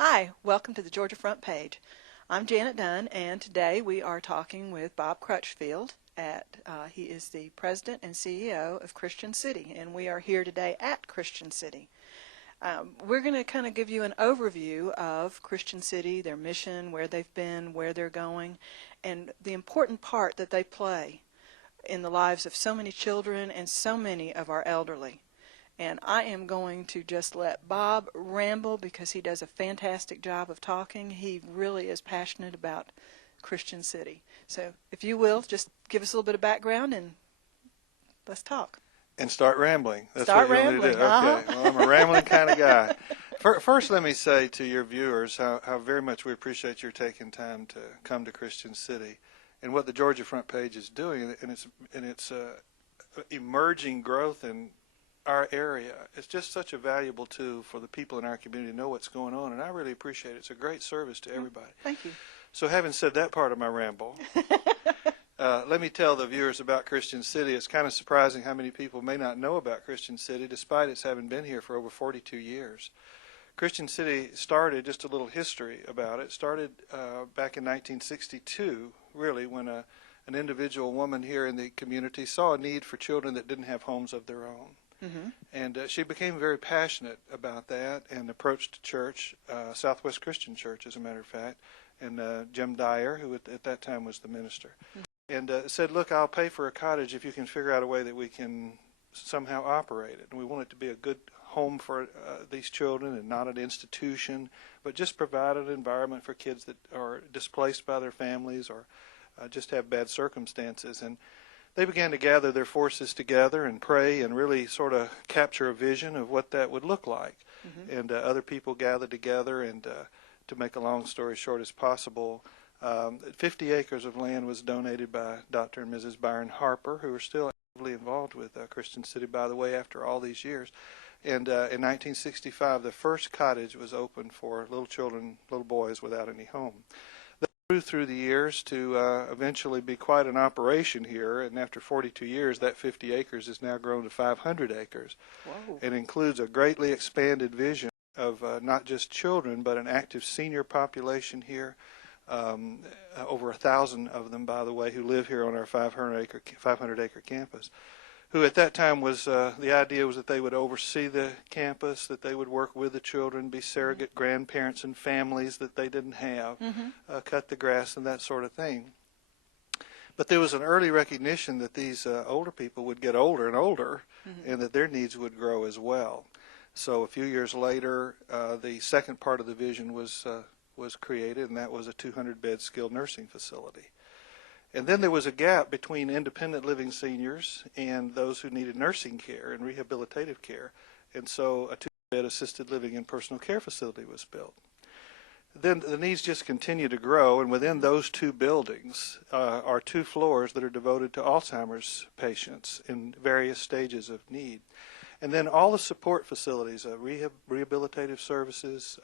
Hi, welcome to the Georgia Front Page. I'm Janet Dunn, and today we are talking with Bob Crutchfield. He is the president and CEO of Christian City, and we are here today at Christian City. We're going to kind of give you an overview of Christian City, their mission, where they've been, where they're going, and the important part that they play in the lives of so many children and so many of our elderly. And I am going to just let Bob ramble because he does a fantastic job of talking. He really is passionate about Christian City. So if you will, just give us a little bit of background and let's talk. And start rambling. That's Start what you want me to rambling. do. Okay. Well, I'm a rambling kind of guy. First, let me say to your viewers how very much we appreciate your taking time to come to Christian City and what the Georgia Front Page is doing and its emerging growth in our area. It's just such a valuable tool for the people in our community to know what's going on, and I really appreciate it. It's a great service to everybody. Thank you. So having said that part of my ramble, let me tell the viewers about Christian City. It's kind of surprising how many people may not know about Christian City, despite its having been here for over 42 years. Christian City started, just a little history about it, started back in 1962, really, when an individual woman here in the community saw a need for children that didn't have homes of their own. Mm-hmm. And she became very passionate about that and approached church, Southwest Christian Church, as a matter of fact, and Jim Dyer, who at that time was the minister, and said, look, I'll pay for a cottage if you can figure out a way that we can somehow operate it. And we want it to be a good home for these children and not an institution, but just provide an environment for kids that are displaced by their families or just have bad circumstances. And they began to gather their forces together and pray and really sort of capture a vision of what that would look like. Mm-hmm. And other people gathered together, and to make a long story short as possible, 50 acres of land was donated by Dr. and Mrs. Byron Harper, who are still actively involved with Christian City, by the way, after all these years. And in 1965, the first cottage was opened for little children, little boys without any home. Through the years to eventually be quite an operation here, and after 42 years, that 50 acres has now grown to 500 acres. Whoa. It includes a greatly expanded vision of not just children, but an active senior population here, over 1,000 of them, by the way, who live here on our 500-acre campus, who at that time was, the idea was that they would oversee the campus, that they would work with the children, be surrogate grandparents and families that they didn't have, cut the grass and that sort of thing. But there was an early recognition that these older people would get older and older, and that their needs would grow as well. So a few years later, the second part of the vision was created, and that was a 200-bed skilled nursing facility. And then there was a gap between independent living seniors and those who needed nursing care and rehabilitative care. And so a 2-bed assisted living and personal care facility was built. Then the needs just continue to grow, and within those two buildings are 2 floors that are devoted to Alzheimer's patients in various stages of need. And then all the support facilities, rehabilitative services,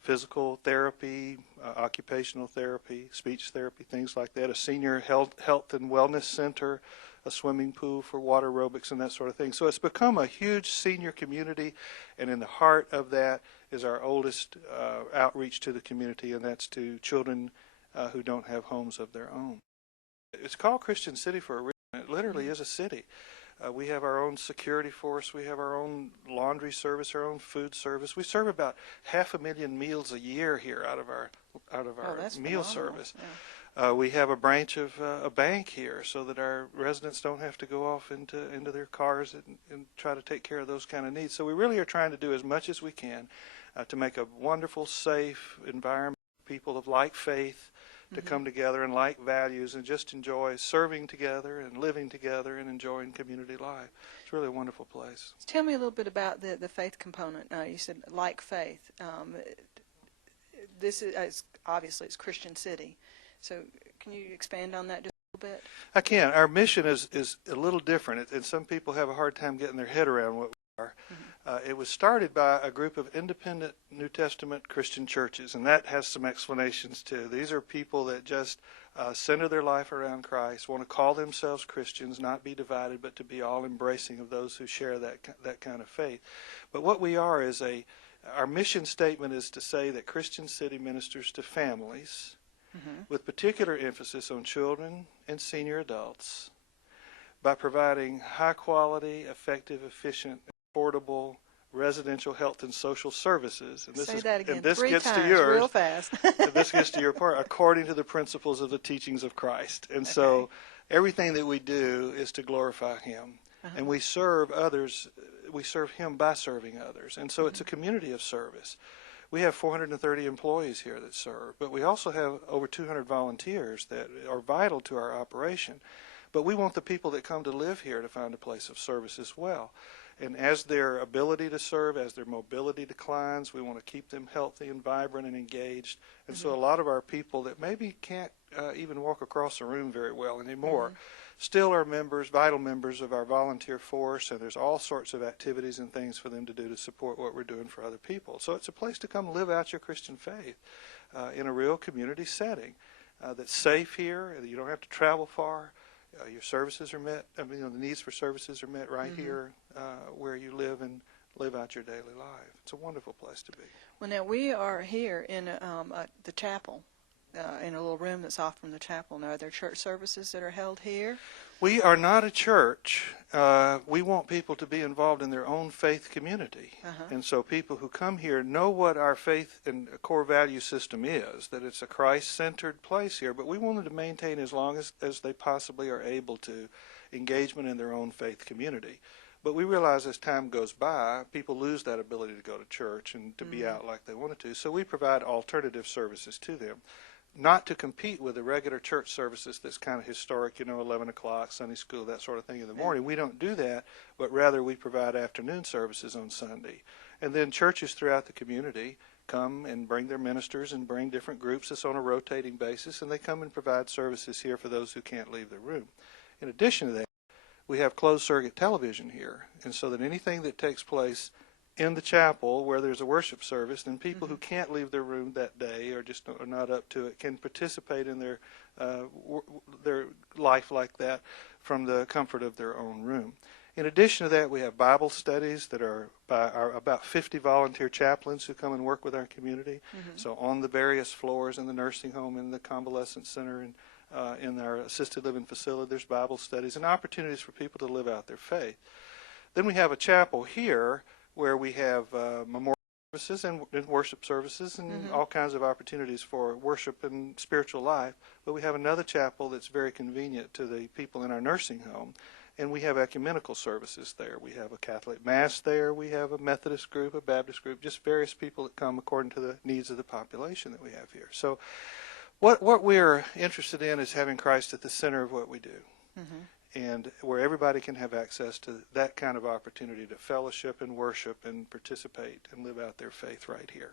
physical therapy, occupational therapy, speech therapy, things like that, a senior health and wellness center, a swimming pool for water aerobics and that sort of thing. So it's become a huge senior community, and in the heart of that is our oldest outreach to the community, and that's to children who don't have homes of their own. It's called Christian City for a reason. It literally is a city. We have our own security force. We have our own laundry service, our own food service. We serve about 500,000 meals a year here out of our meal service. Yeah. We have a branch of a bank here, so that our residents don't have to go off into their cars and try to take care of those kind of needs. So we really are trying to do as much as we can to make a wonderful, safe environment for people of like faith to come together and like values and just enjoy serving together and living together and enjoying community life. It's really a wonderful place. Tell me a little bit about the faith component. You said like faith. This is obviously it's Christian City. So can you expand on that just a little bit? I can. Our mission is a little different, and some people have a hard time getting their head around what we are. It was started by a group of independent New Testament Christian churches, and that has some explanations too. These are people that just center their life around Christ, want to call themselves Christians, not be divided, but to be all embracing of those who share that kind of faith. But what we are is a Our mission statement is to say that Christian City ministers to families with particular emphasis on children and senior adults by providing high quality, effective, efficient, affordable residential health and social services. And Say that again and this 3 gets times to yours. real fast. And this gets to your part, according to the principles of the teachings of Christ. And so everything that we do is to glorify Him. And we serve others, we serve Him by serving others. And so it's a community of service. We have 430 employees here that serve, but we also have over 200 volunteers that are vital to our operation. But we want the people that come to live here to find a place of service as well. And as their ability to serve, as their mobility declines, we want to keep them healthy and vibrant and engaged. And so a lot of our people that maybe can't even walk across a room very well anymore still are members, vital members of our volunteer force, and there's all sorts of activities and things for them to do to support what we're doing for other people. So it's a place to come live out your Christian faith in a real community setting that's safe here. You don't have to travel far. Your services are met. I mean, the needs for services are met right here where you live and live out your daily life. It's a wonderful place to be. Well, now we are here in the chapel, in a little room that's off from the chapel. Now, are there church services that are held here? We are not a church. We want people to be involved in their own faith community. And so people who come here know what our faith and core value system is, that it's a Christ-centered place here, but we wanted to maintain as long as they possibly are able to engagement in their own faith community. But we realize as time goes by, people lose that ability to go to church and to be out like they wanted to. So we provide alternative services to them, not to compete with the regular church services that's kind of historic, 11 o'clock, Sunday school, that sort of thing in the morning. We don't do that, but rather we provide afternoon services on Sunday. And then churches throughout the community come and bring their ministers and bring different groups. That's on a rotating basis, and they come and provide services here for those who can't leave their room. In addition to that, we have closed circuit television here, and so that anything that takes place in the chapel where there's a worship service, then people who can't leave their room that day or just are not up to it can participate in their life like that from the comfort of their own room. In addition to that, we have Bible studies that are by about 50 volunteer chaplains who come and work with our community. So on the various floors in the nursing home, in the convalescent center, and in our assisted living facility, there's Bible studies and opportunities for people to live out their faith. Then we have a chapel here where we have memorial services and worship services and all kinds of opportunities for worship and spiritual life. But we have another chapel that's very convenient to the people in our nursing home, and we have ecumenical services there. We have a Catholic Mass there. We have a Methodist group, a Baptist group, just various people that come according to the needs of the population that we have here. So what we're interested in is having Christ at the center of what we do. And where everybody can have access to that kind of opportunity to fellowship and worship and participate and live out their faith right here.